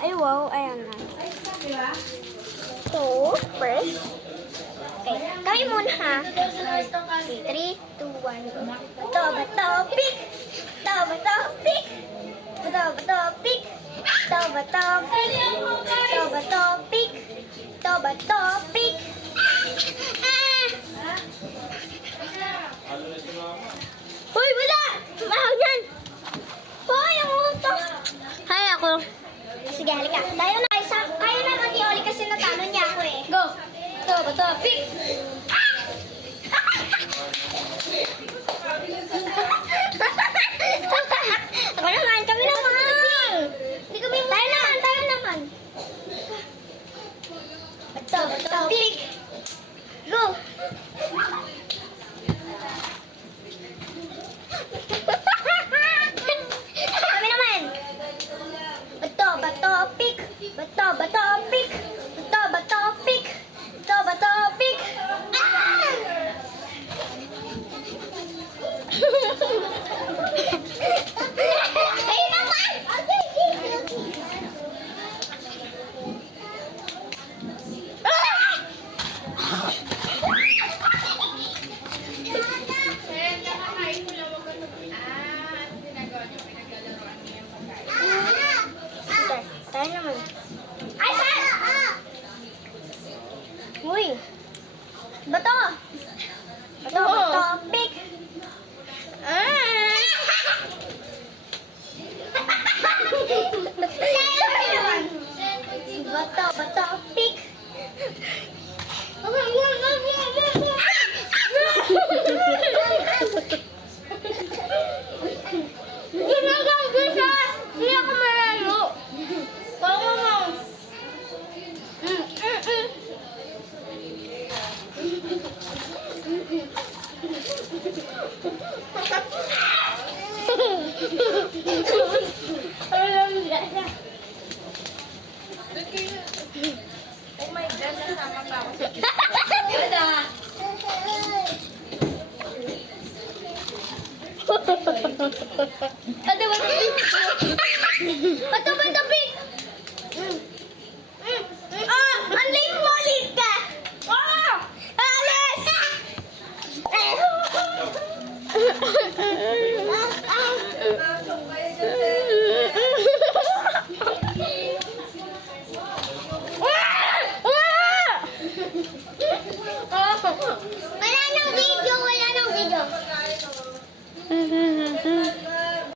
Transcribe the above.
Ay, wow. Ayan na. So, first. Okay. Kami muna ha. 3, 2, 1, go. Bato, bato, pick! Bato, bato, pick! Bato, bato, pick! Bato, bato, pick! Bato, bato, pick! Bato, bato, pick! Hoy, wala! Mahal yan! Hoy, ang uto! Hay, ako. Sige, halika. Tayo na kayo sa... Kaya na mag-ioli kasi natalo niya ako eh. Go! Bato, bato, pick! Ako naman, kami naman! Hindi kami muna. Tayo naman. Bato, bato, pick! Go! Kami naman! Bato, bato, pick! Bato, bato, pick! Bato, bato, pick! Bato, bato, pick! Ah! Kayo naman! Okay. Tayo naman. Ay, saan? Uy! Bato! Bato, bato, pick! Bato, bato, pick! Ginagawa siya! Hindi ako malalo! Tama mo! Oh my God, nasama pa ako sa